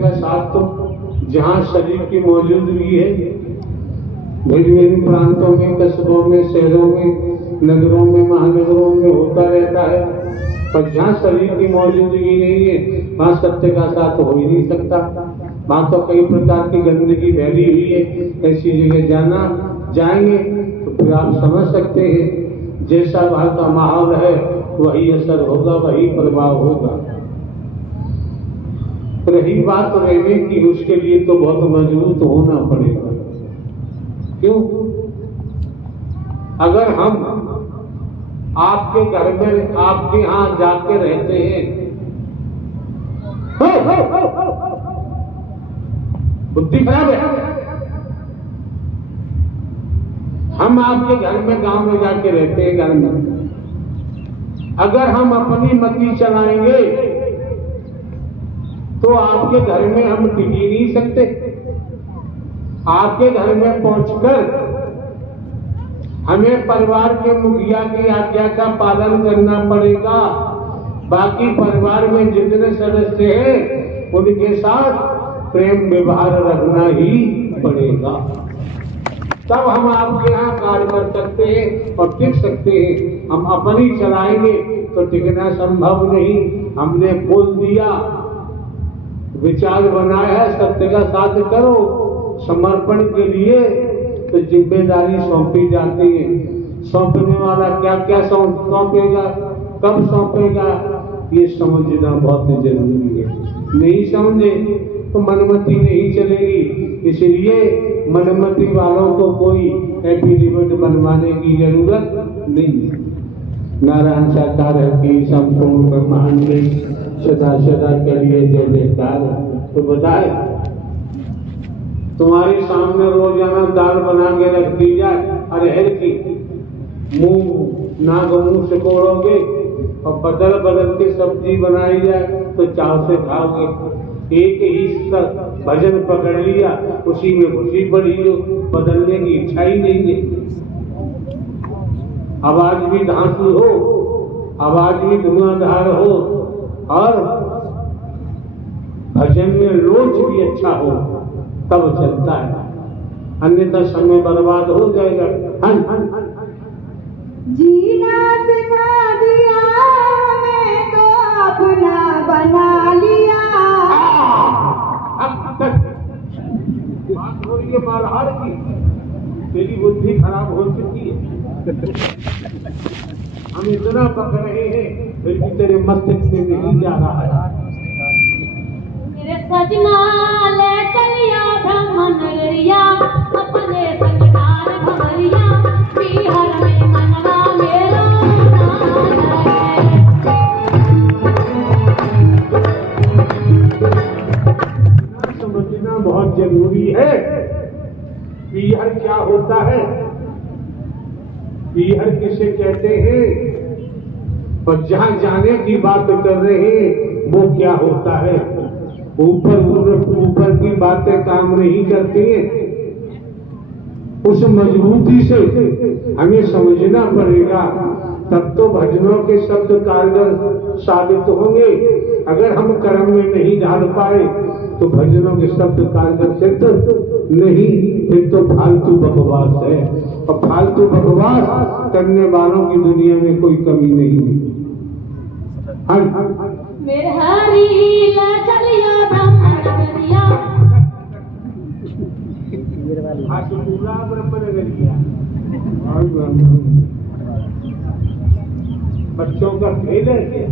का साथ तो जहाँ शरीर की मौजूदगी है, भिन्न भिन्न प्रांतों में, कस्बों में, शहरों में, नगरों में, महानगरों में होता रहता है, पर जहाँ शरीर की मौजूदगी नहीं है वहाँ सत्य का साथ हो ही नहीं सकता। वहाँ तो कई प्रकार की गंदगी फैली हुई है। ऐसी जगह जाएंगे तो फिर आप समझ सकते हैं जैसा वहाँ का माहौल है वही असर होगा, वही प्रभाव होगा। रही बात रहने की, उसके लिए तो बहुत मजबूत होना पड़ेगा। क्यों? अगर हम आपके घर में, आपके यहाँ जाके रहते हैं, बुद्धि खराब है। हम आपके घर में, गांव में जाके रहते हैं, घर में अगर हम अपनी मति चलाएंगे तो आपके घर में हम टिक ही नहीं सकते। आपके घर में पहुंचकर हमें परिवार के मुखिया की आज्ञा का पालन करना पड़ेगा। बाकी परिवार में जितने सदस्य हैं उनके साथ प्रेम व्यवहार रखना ही पड़ेगा, तब हम आपके यहाँ कार्य कर सकते हैं और टिक सकते हैं। हम अपनी चलाएंगे तो टिकना संभव नहीं। हमने बोल दिया, विचार बनाया है, सत्य का साथ करो, समर्पण के लिए तो जिम्मेदारी सौंपी जाती है। सौंपने वाला क्या क्या सौंपेगा, कब सौंपेगा, ये समझना बहुत जरूरी है। नहीं समझे तो मनमति नहीं चलेगी। इसलिए मनमति वालों को कोई एफिडेविट बनवाने की जरूरत नहीं है। नारायण साकार की संपूर्ण ब्रह्मांड में सदा सदा के लिए जय जयकार। तो बताए, तुम्हारे सामने रोजाना दाल बना के रख दी जाए अरहर की, मुंह नाक मुंह सिकोड़ोगे, और बदल बदल के सब्जी बनाई जाए तो चाव से खाओगे। एक ही भजन पकड़ लिया, उसी में खुशी पड़ी हो, बदलने की इच्छा ही नहीं है। आवाज भी धांसू हो, आवाज भी धुआंधार हो, और भजन में रोज भी अच्छा हो, तब चलता है, अन्यथा समय बर्बाद हो जाएगा। जीना सिखा दिया हमें तो अपना बना लिया। बात हो रही है मारहाड़ की, तेरी बुद्धि खराब हो चुकी है। हम इतना पक रहे हैं फिर भी तेरे मस्तिष्क से नहीं जा रहा है। मेरे सजना ले चलिया ब्रह्मन नगरिया, अपने संगदार भवरिया, बिहार में मनवा मेरा समझना बहुत जरूरी है। बिहार क्या होता है, बिहार किसे कहते हैं, और जहां जाने की बात कर रहे हैं वो क्या होता है। ऊपर की बातें काम नहीं करती हैं। उस मजबूती से हमें समझना पड़ेगा, तब तो भजनों के शब्द कारगर साबित होंगे। अगर हम कर्म में नहीं ढाल पाए तो भजनों के शब्द कारगर सिद्ध नहीं, फिर तो फालतू बकवास है। और फालतू बकवास करने वालों की दुनिया में कोई कमी नहीं है। मेरे हरी ला चलिया ब्रह्मन नगरिया, बच्चों का खेल है क्या?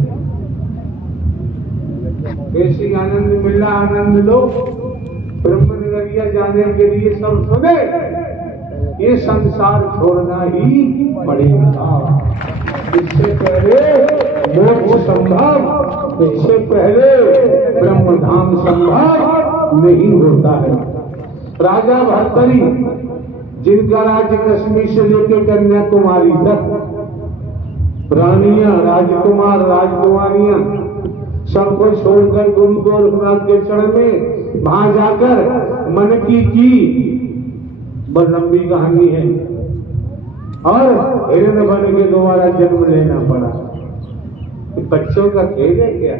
बेसिक आनंद मिला, आनंद लो। ब्रह्म नगरिया जाने के लिए सब सुने, ये संसार छोड़ना ही पड़ेगा। इससे पहले मोक्ष संभव, इससे पहले ब्रह्मधाम संभव नहीं होता है। राजा भर्तरी, जिनका राज्य कश्मीर से लेकर कन्याकुमारी तक, रानियां, राजकुमार, राजकुमारियां सबको छोड़कर गुरु गोरखनाथ के चरण में वहां जाकर मन की बहुत लंबी कहानी है, और हिरण बन के दोबारा जन्म लेना पड़ा। बच्चों का खेल है क्या?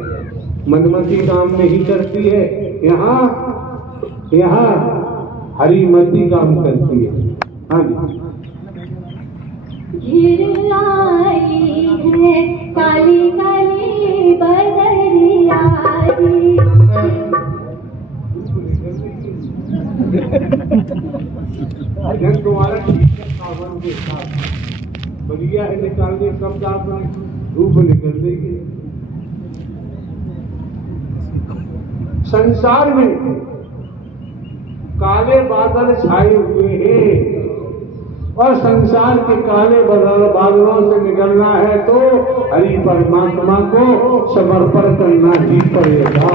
मनमती काम नहीं करती है। यहाँ यहाँ हरिमती काम करती है। हाँ जी। घिर आई है काली काली बदरिया रे। जब तुम्हारा सावन के साथ बढ़िया है निकाल के कब आपने धूप निकल देगी। संसार में काले बादल छाए हुए हैं और संसार के काले बादलों से निकलना है तो हरि परमात्मा को समर्पण करना ही पड़ेगा,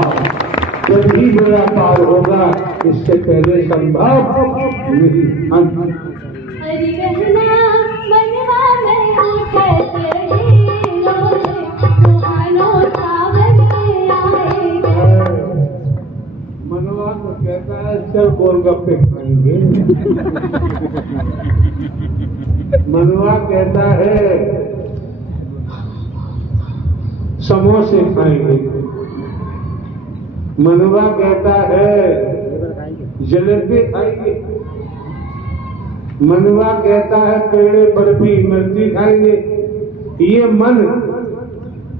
तभी मेरा पार होगा, इससे पहले संभव नहीं। हरि कहना मनवा में कैसे सुहानो सावन आए। मनवा को कहता है चल गोलगप्पे खाएंगे। मनवा कहता है समोसे खाएंगे। मनवा कहता है जलेबी खाएंगे। मनवा कहता है पेड़े बर्फी मिर्ची खाएंगे। ये मन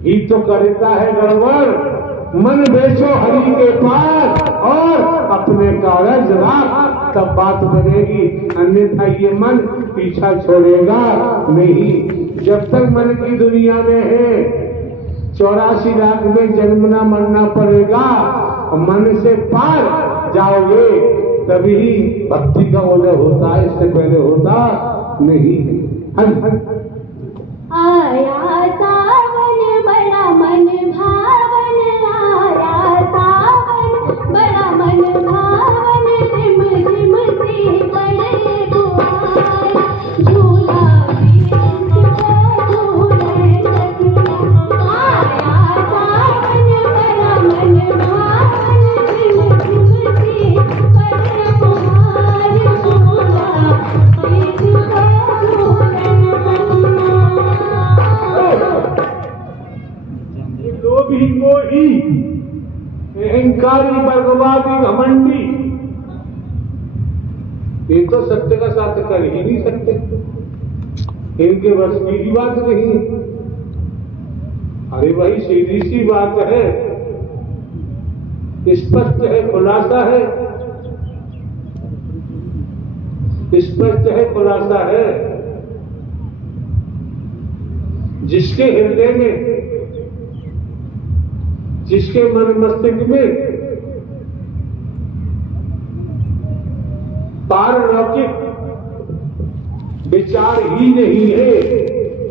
ही तो करता है गड़बड़। मन बेचो हरि के पास और अपने कारज राख, तब बात बनेगी, अन्यथा ये मन पीछा छोड़ेगा नहीं। जब तक मन की दुनिया में है 84 लाख में जन्मना मरना पड़ेगा, मन से पार जाओगे तभी भक्ति का उदय होता है, इससे पहले होता नहीं। आया सावन बड़ा मन भावन, आया सावन बड़ा मन भावन, रिम रिम से पड़े बुआर, झूला भी झूले सखिया। आया सावन बड़ा मन भावन, रिम रिम से पड़े बुआर, झूला भी झूले लोभी मोही अहंकारी बर्गवादी घमंडी, ये तो सत्य का साथ कर ही नहीं सकते, इनके बस की बात नहीं। अरे भाई सीधी सी बात है, स्पष्ट है, खुलासा है, स्पष्ट है, खुलासा है। जिसके हृदय में, जिसके मन मस्तिष्क में पारलौकिक विचार ही नहीं है,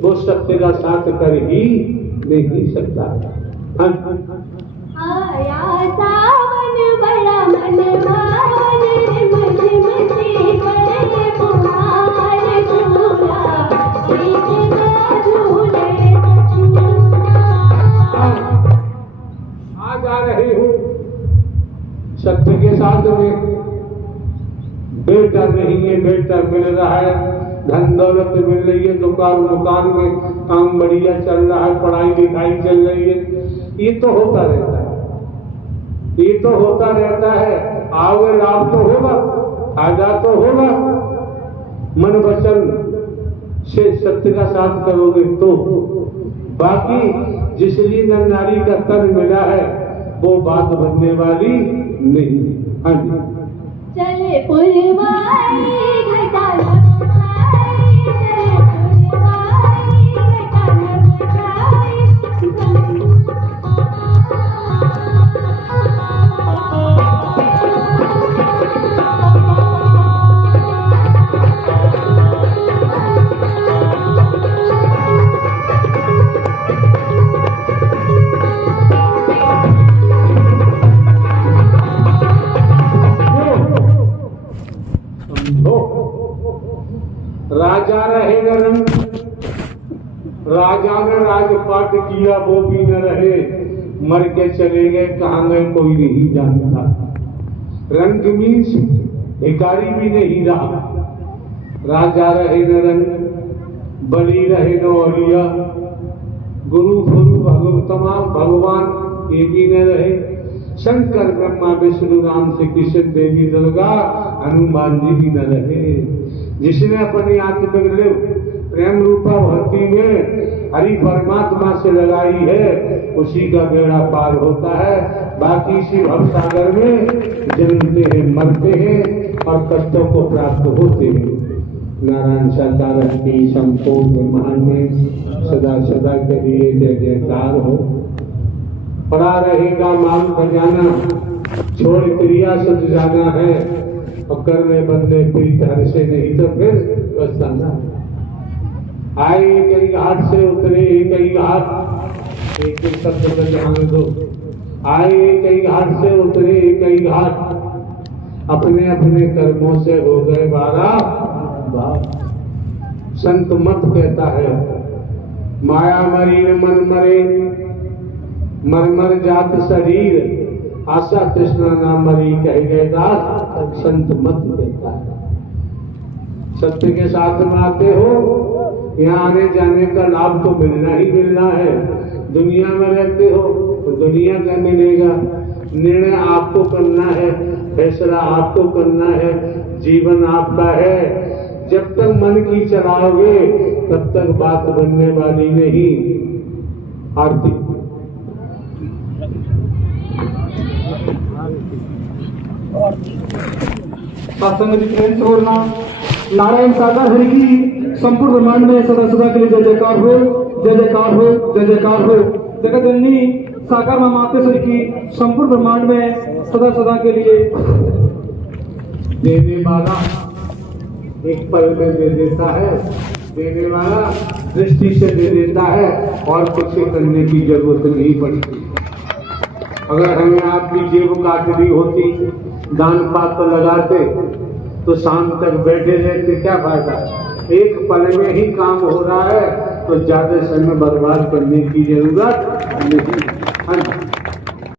वो सत्य का साथ कर ही नहीं सकता। आया सावन बड़ा मन भावन, रिम रिम से पड़े बुआर, झूला बीच में झूले आज आ रही हूँ सत्य के साथ में। बेटा नहीं है, बेटा मिल रहा है, धन दौलत मिल रही है, दुकान में काम बढ़िया चल रहा है, पढ़ाई लिखाई चल रही है, ये तो होता रहता है, ये तो होता रहता है। आओगे लाभ तो होगा, फायदा तो होगा, मन वचन से सत्य का साथ करोगे तो। बाकी जिस लिए नर नारी का तन मिला है वो बात बनने वाली नहीं। हाँ जी। चले पुरवाई घटा लगाई, चले पुरवाई घटा लगाई। राजा रहे न रंग, राजा ने राजपाट किया वो भी न रहे, मर के चले गए कहाँ गए कोई नहीं जानता। रंग मीन्स भिखारी भी नहीं रहा। राजा रहे न रंग, बली रहे न औलिया, गुरु गुरु भगवतमा भगवान ये भी न रहे, शंकर ब्रह्मा विष्णु राम श्री कृष्ण देवी दुर्गा हनुमान जी भी न रहे। जिसने अपनी आत्मग्रह प्रेम रूपा भक्ति में हरि परमात्मा से लगाई है उसी का बेड़ा पार होता है। बाकी इसी भव सागर में जन्मते हैं, मरते हैं और कष्टों को प्राप्त होते हैं। नारायण सरकार की संपूर्ण ब्रह्मांड में सदा सदा के लिए जय जयकार हो। पड़ा रहेगा माल बजाना, छोड़ क्रिया सज जाना है और कर में बंदे प्रीत हर से नहीं तो फिर पछताना। आए कई घाट से उतरे कई घाट, एक एक शब्द में ध्यान दो। आए कई घाट से उतरे कई घाट, अपने अपने कर्मों से हो गए बारह। संत मत कहता है माया मरी मन मरे, मर मर जात शरीर, आशा कृष्णा ना मरी कह गए दास। संत मत कहता है सत्य के साथ में आते हो, यहाँ आने जाने का लाभ तो मिलना ही मिलना है। दुनिया में रहते हो तो दुनिया का मिलेगा। निर्णय आपको करना है, फैसला आपको करना है, जीवन आपका है। जब तक मन की चलाओगे तब तक बात बनने वाली नहीं। आरती नारायण साकार हरि की संपूर्ण ब्रह्मांड में सदा सदा के लिए जय जयकार हो, जय जयकार हो, जय जयकार हो। जगत जननी साकार मां मातेश्वरी की संपूर्ण ब्रह्मांड में सदा सदा के लिए। देने वाला एक पल में दे देता है, देने वाला दृष्टि से दे देता है और कुछ करने की जरूरत नहीं पड़ती। अगर हमें आपकी जेब काटनी होती, दान पात्र लगाते तो शाम तक बैठे रहते, क्या फायदा। एक पल में ही काम हो रहा है तो ज्यादा समय बर्बाद करने की जरूरत नहीं।